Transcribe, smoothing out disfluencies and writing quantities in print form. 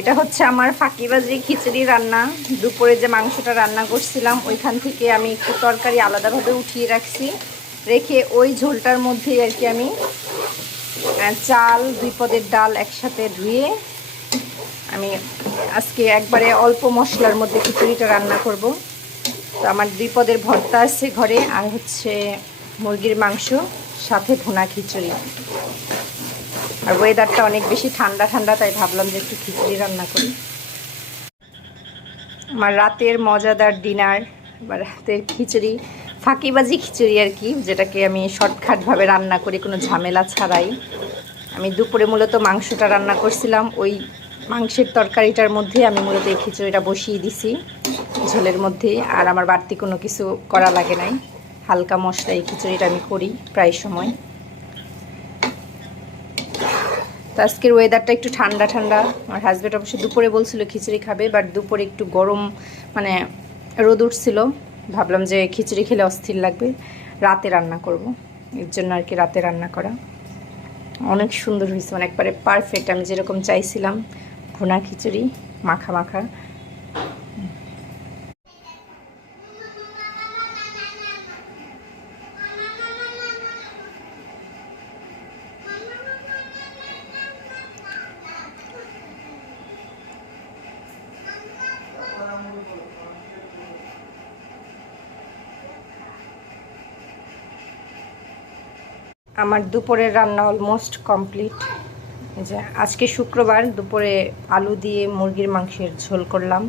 এটা হচ্ছে আমার ফাঁকিবাজি খিচুড়ি রান্না। দুপুরে যে মাংসটা রান্না করছিলাম ওইখান থেকে আমি একটু তরকারি আলাদাভাবে উঠিয়ে রাখছি, রেখে ওই ঝোলটার মধ্যেই আর কি আমি চাল 2 পদের ডাল একসাথে ধুয়ে আমি আজকে একবারে অল্প মশলার মধ্যে খিচুড়িটা রান্না করব। তো আমার 2 পদের ভর্তা আছে ঘরে, আর হচ্ছে মুরগির মাংস, সাথে ভুনা খিচুড়ি। আর ওয়েদারটা অনেক বেশি ঠান্ডা ঠান্ডা, তাই ভাবলাম যে একটু খিচুড়ি রান্না করি। আমার রাতের মজাদার ডিনার বা রাতের খিচুড়ি, ফাঁকিবাজি খিচুড়ি আর কি, যেটাকে আমি শর্টকাটভাবে রান্না করি কোনো ঝামেলা ছাড়াই। আমি দুপুরে মূলত মাংসটা রান্না করছিলাম, ওই মাংসের তরকারিটার মধ্যে আমি মূলত এই খিচুড়িটা বসিয়ে দিছি ঝোলের মধ্যে। আর আমার বাড়তি কোনো কিছু করা লাগে নাই, হালকা মশলা এই খিচুড়িটা আমি করি প্রায় সময়। তো আজকের ওয়েদারটা একটু ঠান্ডা ঠান্ডা। আমার হাজব্যান্ড অবশ্যই দুপুরে বলছিল খিচুড়ি খাবে, বাট দুপুরে একটু গরম, মানে রোদ উঠছিল, ভাবলাম যে খিচুড়ি খেলে অস্থির লাগবে, রাতে রান্না করব, এর জন্য আর কি রাতে রান্না করা। অনেক সুন্দর হয়েছে, মানে একবারে পারফেক্ট, আমি যেরকম চাইছিলাম, ভুনা খিচুড়ি মাখা মাখা। আমার দুপুরের রান্না অলমোস্ট কমপ্লিট। যে আজকে শুক্রবার, দুপুরে আলু দিয়ে মুরগির মাংসের ঝোল করলাম।